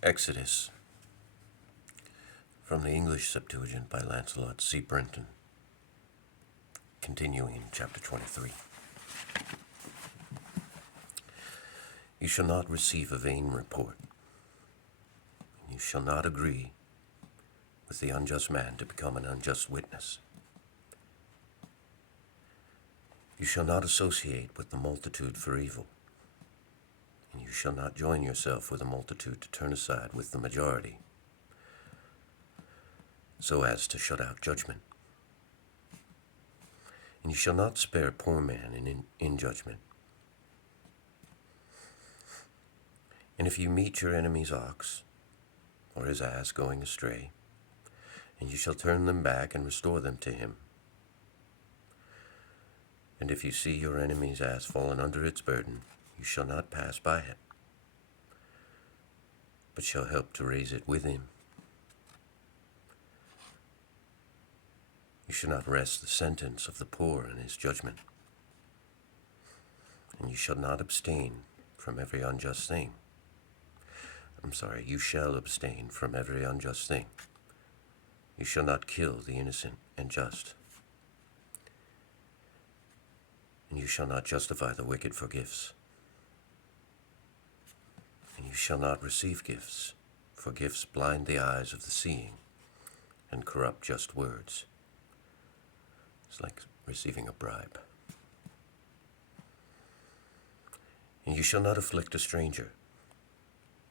Exodus, from the English Septuagint by Lancelot, C. Brenton, continuing in chapter 23. You shall not receive a vain report, and you shall not agree with the unjust man to become an unjust witness. You shall not associate with the multitude for evil, and you shall not join yourself with the multitude to turn aside with the majority, so as to shut out judgment. And you shall not spare poor man in judgment. And if you meet your enemy's ox, or his ass going astray, and you shall turn them back and restore them to him. And if you see your enemy's ass fallen under its burden, you shall not pass by it, but shall help to raise it with him. You shall not wrest the sentence of the poor in his judgment, and you shall not abstain from every unjust thing. You shall abstain from every unjust thing. You shall not kill the innocent and just, and you shall not justify the wicked for gifts. And you shall not receive gifts, for gifts blind the eyes of the seeing and corrupt just words. It's like receiving a bribe. And you shall not afflict a stranger,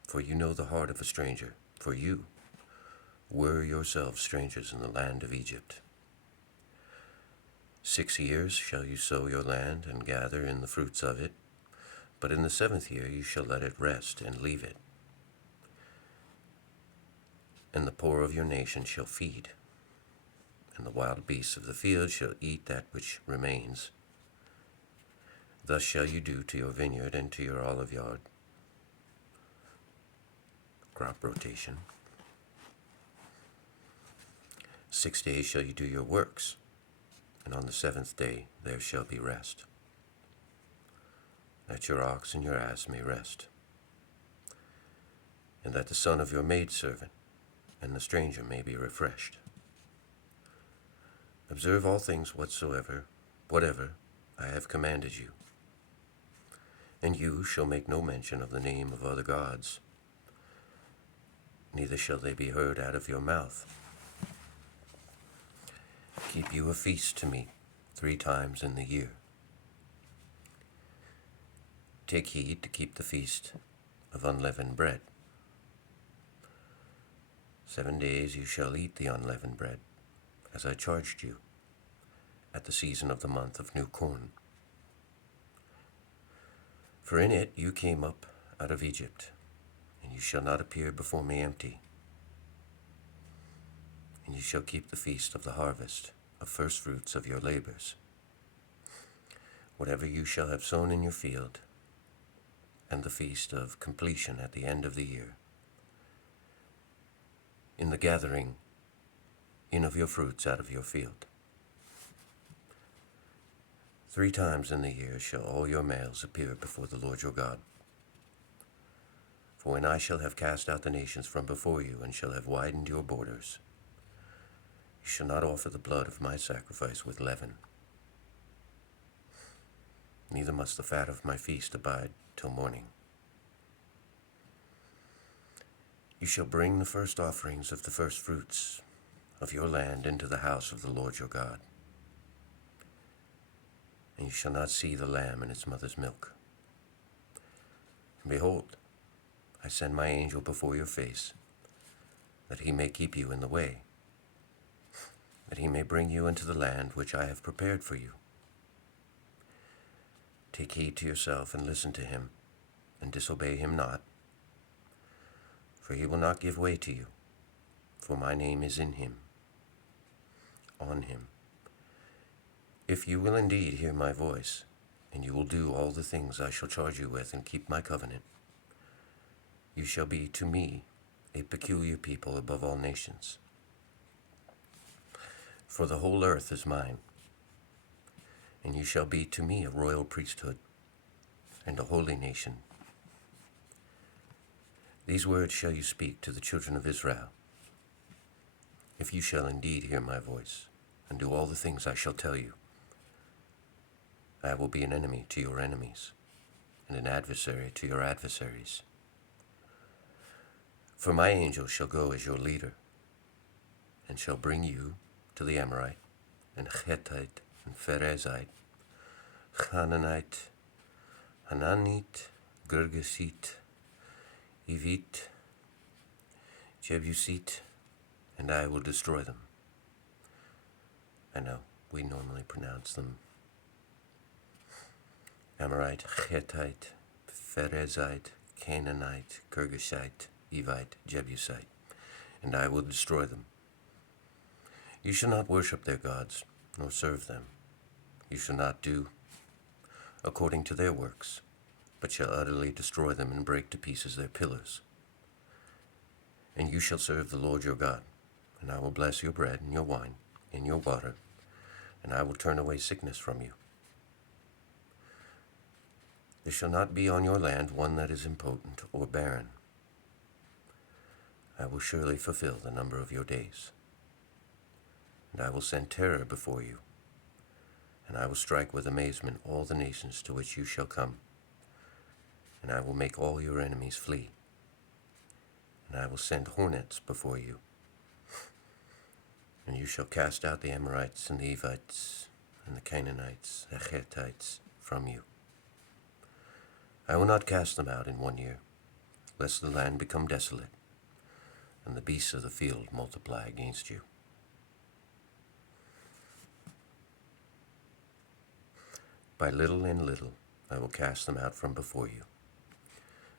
for you know the heart of a stranger, for you were yourselves strangers in the land of Egypt. 6 years shall you sow your land and gather in the fruits of it, but in the 7th year you shall let it rest and leave it. And the poor of your nation shall feed, and the wild beasts of the field shall eat that which remains. Thus shall you do to your vineyard and to your olive yard. Crop rotation. 6 days shall you do your works, and on the 7th day there shall be rest, that your ox and your ass may rest, and that the son of your maidservant and the stranger may be refreshed. Observe all things whatever I have commanded you. And you shall make no mention of the name of other gods, neither shall they be heard out of your mouth. Keep you a feast to me 3 times in the year. Take heed to keep the feast of unleavened bread. 7 days you shall eat the unleavened bread, as I charged you, at the season of the month of new corn. For in it you came up out of Egypt, and you shall not appear before me empty. And you shall keep the feast of the harvest, of first fruits of your labors. Whatever you shall have sown in your field, and the feast of completion at the end of the year, in the gathering in of your fruits out of your field. 3 times in the year shall all your males appear before the Lord your God. For when I shall have cast out the nations from before you, and shall have widened your borders, you shall not offer the blood of my sacrifice with leaven, neither must the fat of my feast abide till morning. You shall bring the first offerings of the first fruits of your land into the house of the Lord your God. And you shall not see the lamb in its mother's milk. And behold, I send my angel before your face, that he may keep you in the way, that he may bring you into the land which I have prepared for you. Take heed to yourself and listen to him, and disobey him not, for he will not give way to you, for my name is in him, on him. If you will indeed hear my voice, and you will do all the things I shall charge you with and keep my covenant, you shall be to me a peculiar people above all nations. For the whole earth is mine, and you shall be to me a royal priesthood and a holy nation. These words shall you speak to the children of Israel, if you shall indeed hear my voice, and do all the things I shall tell you. I will be an enemy to your enemies, and an adversary to your adversaries. For my angel shall go as your leader, and shall bring you to the Amorite, and Hittite, and Pherezite, Canaanite, Hananite, Girgasite, Evite, Jebusite, and I will destroy them. I know, we normally pronounce them Amorite, Hittite, Pherezite, Canaanite, Girgashite, Evite, Jebusite, and I will destroy them. You shall not worship their gods, nor serve them. You shall not do according to their works, but shall utterly destroy them and break to pieces their pillars. And you shall serve the Lord your God, and I will bless your bread and your wine and your water, and I will turn away sickness from you. There shall not be on your land one that is impotent or barren. I will surely fulfill the number of your days. And I will send terror before you, and I will strike with amazement all the nations to which you shall come, and I will make all your enemies flee. And I will send hornets before you, and you shall cast out the Amorites and the Evites and the Canaanites, the Hittites from you. I will not cast them out in 1 year, lest the land become desolate, and the beasts of the field multiply against you. By little and little I will cast them out from before you,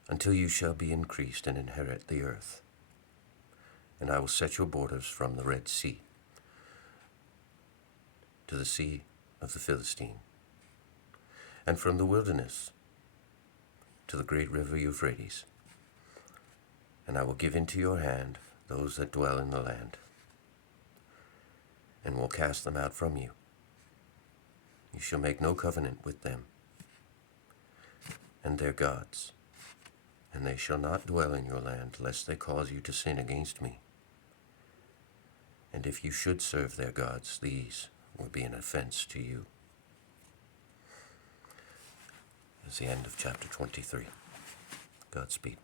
until you shall be increased and inherit the earth. And I will set your borders from the Red Sea to the sea of the Philistine, and from the wilderness to the great river Euphrates. And I will give into your hand those that dwell in the land, and will cast them out from you. You shall make no covenant with them and their gods, and they shall not dwell in your land, lest they cause you to sin against me. And if you should serve their gods, these will be an offense to you. That's the end of chapter 23. Godspeed.